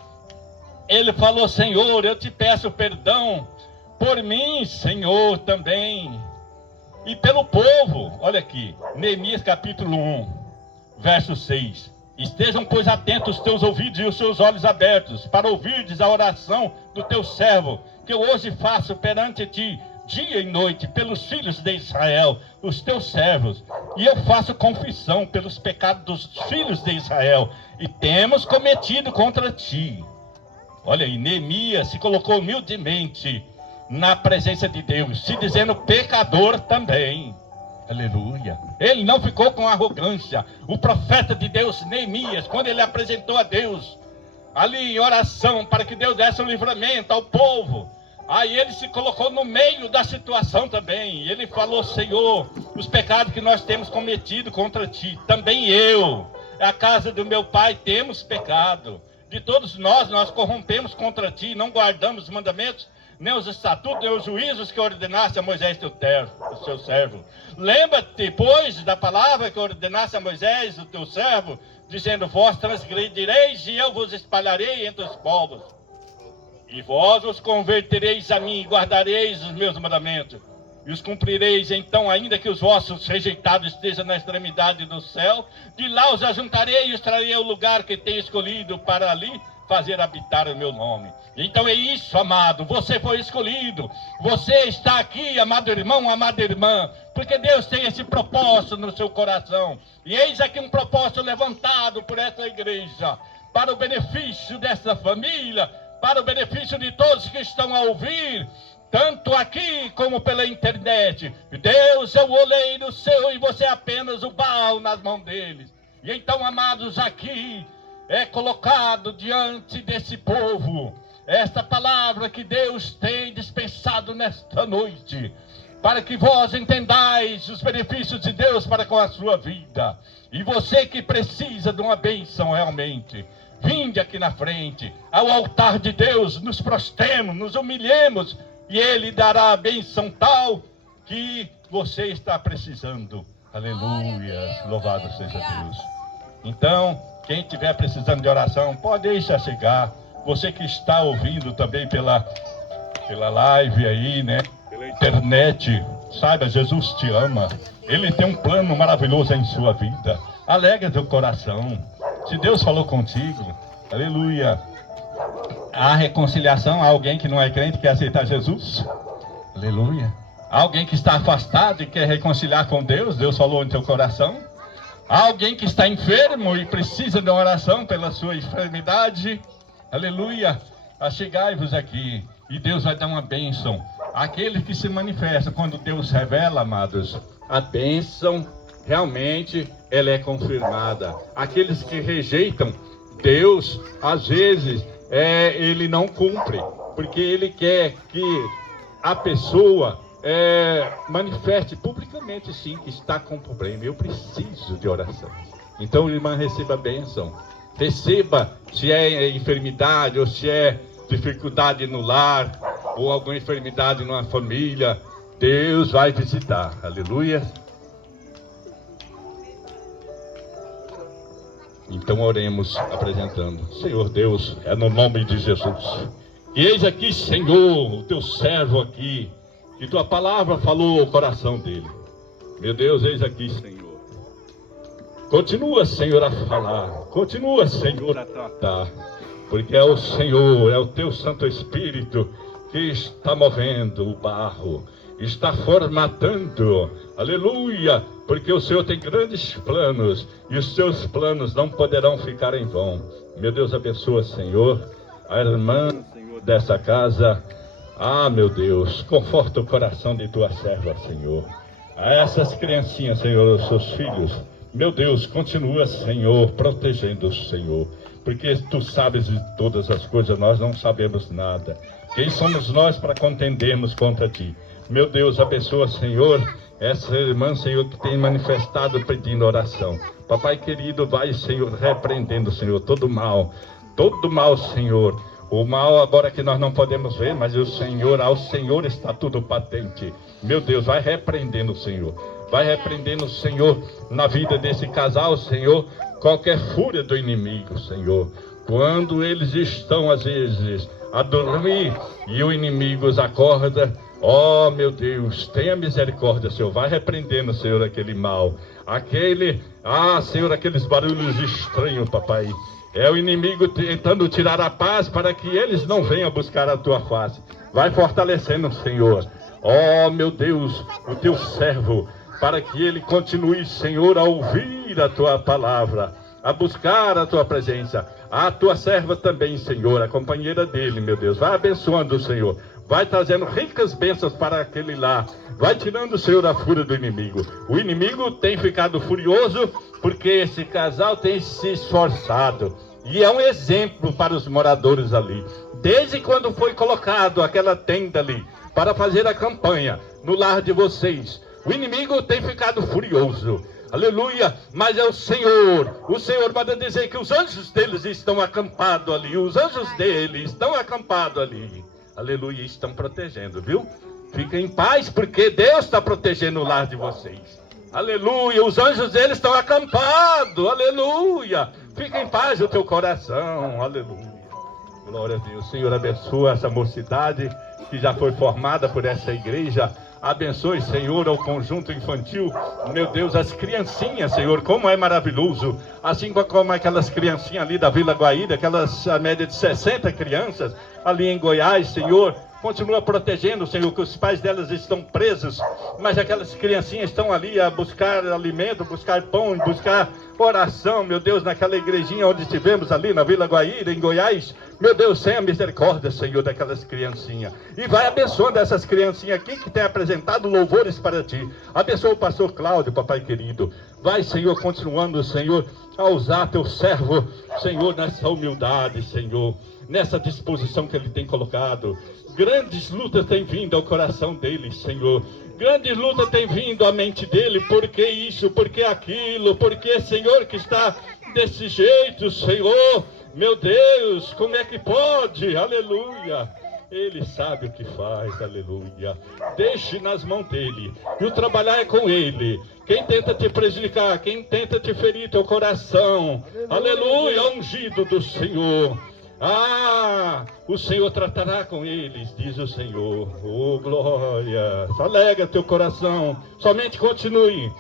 ele falou: Senhor, eu te peço perdão por mim, Senhor, também, e pelo povo. Olha aqui, Neemias capítulo 1, verso 6. Estejam, pois, atentos os teus ouvidos e os seus olhos abertos, para ouvirdes a oração do teu servo, que eu hoje faço perante ti, dia e noite, pelos filhos de Israel, os teus servos. E eu faço confissão pelos pecados dos filhos de Israel, e temos cometido contra ti. Olha aí, Neemias se colocou humildemente na presença de Deus, se dizendo pecador também. Aleluia. Ele não ficou com arrogância. O profeta de Deus, Neemias, quando ele apresentou a Deus, ali em oração, para que Deus desse um livramento ao povo, aí ele se colocou no meio da situação também. Ele falou: Senhor, os pecados que nós temos cometido contra ti, também eu, a casa do meu pai, temos pecado. De todos nós corrompemos contra ti, não guardamos os mandamentos, nem os estatutos, nem os juízos que ordenaste a Moisés, o seu servo. Lembra-te, pois, da palavra que ordenaste a Moisés, o teu servo, dizendo: vós transgredireis e eu vos espalharei entre os povos. E vós vos convertereis a mim e guardareis os meus mandamentos. e os cumprireis. Então, ainda que os vossos rejeitados estejam na extremidade do céu, de lá os ajuntarei e os trarei ao lugar que tenho escolhido para ali fazer habitar o meu nome. Então é isso, amado, você foi escolhido, você está aqui, amado irmão, amada irmã, porque Deus tem esse propósito no seu coração, e eis aqui um propósito levantado por essa igreja, para o benefício dessa família, para o benefício de todos que estão a ouvir, tanto aqui como pela internet. Deus é o oleiro seu e você é apenas o barro nas mãos deles. E então, amados, aqui é colocado diante desse povo esta palavra que Deus tem dispensado nesta noite, para que vós entendais os benefícios de Deus para com a sua vida. E você que precisa de uma bênção realmente, vinde aqui na frente, ao altar de Deus, nos prostremos, nos humilhemos, e Ele dará a bênção tal que você está precisando. Aleluia, louvado seja Deus. Então, quem estiver precisando de oração, pode deixar chegar. Você que está ouvindo também pela live aí, né? Pela internet, saiba, Jesus te ama. Ele tem um plano maravilhoso em sua vida. Alegra teu coração. Se Deus falou contigo, aleluia. Há reconciliação, há alguém que não é crente e quer aceitar Jesus? Aleluia. Há alguém que está afastado e quer reconciliar com Deus? Deus falou em teu coração? Há alguém que está enfermo e precisa de uma oração pela sua enfermidade? Aleluia. Achegai-vos aqui e Deus vai dar uma bênção. Aquele que se manifesta quando Deus revela, amados, a bênção realmente ela é confirmada. Aqueles que rejeitam Deus, às vezes, ele não cumpre, porque ele quer que a pessoa manifeste publicamente, sim, que está com problema. Eu preciso de oração. Então, irmã, receba a bênção. Receba, se é enfermidade ou se é dificuldade no lar ou alguma enfermidade numa família, Deus vai visitar. Aleluia. Então oremos apresentando. Senhor Deus, é no nome de Jesus. E eis aqui, Senhor, o teu servo aqui, que tua palavra falou ao coração dele. Meu Deus, eis aqui, Senhor. Continua, Senhor, a falar. Continua, Senhor, a tratar. Porque é o Senhor, é o teu Santo Espírito que está movendo o barro, está formatando, aleluia, porque o Senhor tem grandes planos, e os seus planos não poderão ficar em vão. Meu Deus, abençoa, Senhor, a irmã, Senhor, dessa casa. Ah, meu Deus, conforta o coração de tua serva, Senhor. A essas criancinhas, Senhor, os seus filhos, meu Deus, continua, Senhor, protegendo o Senhor, porque tu sabes de todas as coisas, nós não sabemos nada. Quem somos nós para contendermos contra ti? Meu Deus, abençoa, Senhor, essa irmã, Senhor, que tem manifestado pedindo oração. Papai querido, vai, Senhor, repreendendo, Senhor, todo mal, Senhor. O mal agora que nós não podemos ver, mas o Senhor, ao Senhor está tudo patente. Meu Deus, vai repreendendo, Senhor. Vai repreendendo, Senhor, na vida desse casal, Senhor, qualquer fúria do inimigo, Senhor. Quando eles estão, às vezes, a dormir e o inimigo os acorda, oh, meu Deus, tenha misericórdia, Senhor. Vai repreendendo, Senhor, aquele mal. Senhor, aqueles barulhos estranhos, papai. É o inimigo tentando tirar a paz para que eles não venham buscar a tua face. Vai fortalecendo, Senhor. Oh, meu Deus, o teu servo, para que ele continue, Senhor, a ouvir a tua palavra, a buscar a tua presença. A tua serva também, Senhor, a companheira dele, meu Deus. Vai abençoando, Senhor. Vai trazendo ricas bênçãos para aquele lá. Vai tirando, Senhor, a fúria do inimigo. O inimigo tem ficado furioso porque esse casal tem se esforçado. E é um exemplo para os moradores ali. Desde quando foi colocado aquela tenda ali para fazer a campanha no lar de vocês, o inimigo tem ficado furioso. Aleluia, mas é o Senhor manda dizer que os anjos deles estão acampados ali, os anjos dele estão acampados ali, aleluia, estão protegendo, viu? Fiquem em paz, porque Deus está protegendo o lar de vocês, aleluia, os anjos deles estão acampados, aleluia, fica em paz o teu coração, aleluia, glória a Deus. Senhor, abençoa essa mocidade que já foi formada por essa igreja. Abençoe, Senhor, ao conjunto infantil, meu Deus, as criancinhas, Senhor, como é maravilhoso, assim como aquelas criancinhas ali da Vila Guaíra, aquelas a média de 60 crianças ali em Goiás, Senhor, continua protegendo, Senhor, que os pais delas estão presos, mas aquelas criancinhas estão ali a buscar alimento, buscar pão, buscar oração, meu Deus, naquela igrejinha onde estivemos ali na Vila Guaíra, em Goiás. Meu Deus, tenha misericórdia, Senhor, daquelas criancinhas. E vai abençoando essas criancinhas aqui que têm apresentado louvores para Ti. Abençoa o pastor Cláudio, papai querido. Vai, Senhor, continuando, Senhor, a usar Teu servo, Senhor, nessa humildade, Senhor, nessa disposição que Ele tem colocado. Grandes lutas têm vindo ao coração dele, Senhor. Grandes lutas têm vindo à mente dele. Por que isso? Por que aquilo? Por que, Senhor, que está desse jeito, Senhor? Meu Deus, como é que pode? Aleluia. Ele sabe o que faz, aleluia. Deixe nas mãos dele. E o trabalhar é com ele. Quem tenta te prejudicar, quem tenta te ferir teu coração, aleluia, ungido do Senhor. Ah, o Senhor tratará com eles, diz o Senhor. Oh, glória. Alegra teu coração. Somente continue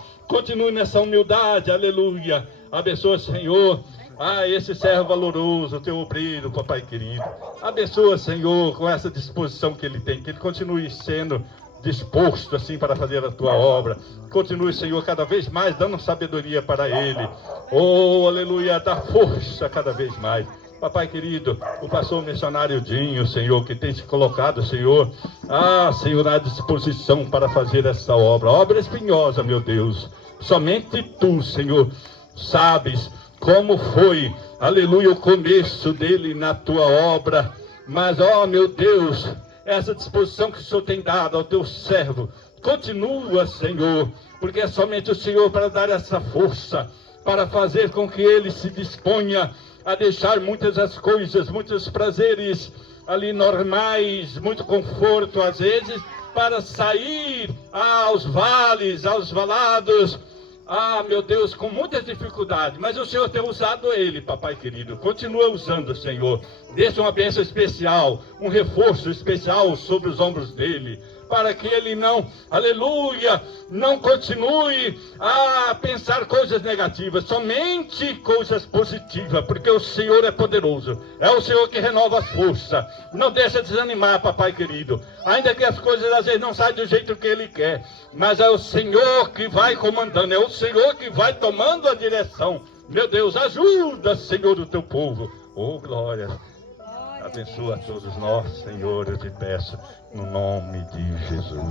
nessa humildade, aleluia. Abençoa, Senhor. Ah, esse servo valoroso, teu obreiro, papai querido. Abençoa, Senhor, com essa disposição que ele tem, que ele continue sendo disposto assim para fazer a tua obra. Continue, Senhor, cada vez mais dando sabedoria para ele. Oh, aleluia, dá força cada vez mais. Papai querido, o pastor missionário Dinho, Senhor, que tem se colocado, Senhor, Senhor, à disposição para fazer essa obra espinhosa, meu Deus. Somente Tu, Senhor, sabes como foi, aleluia, o começo dele na Tua obra. Mas, meu Deus, essa disposição que o Senhor tem dado ao Teu servo, continua, Senhor, porque é somente o Senhor para dar essa força, para fazer com que ele se disponha a deixar muitas das coisas, muitos prazeres ali normais, muito conforto às vezes, para sair aos vales, aos valados, meu Deus, com muitas dificuldades, mas o Senhor tem usado ele, papai querido. Continua usando, Senhor. Deixa uma bênção especial, um reforço especial sobre os ombros dele, para que ele não, aleluia, não continue a pensar coisas negativas, somente coisas positivas, porque o Senhor é poderoso, é o Senhor que renova as forças. Não deixa desanimar, papai querido, ainda que as coisas às vezes não saiam do jeito que ele quer, mas é o Senhor que vai comandando, é o Senhor que vai tomando a direção. Meu Deus, ajuda, Senhor, o teu povo. Oh, glória. Abençoa a todos nós, Senhor, eu te peço, no nome de Jesus.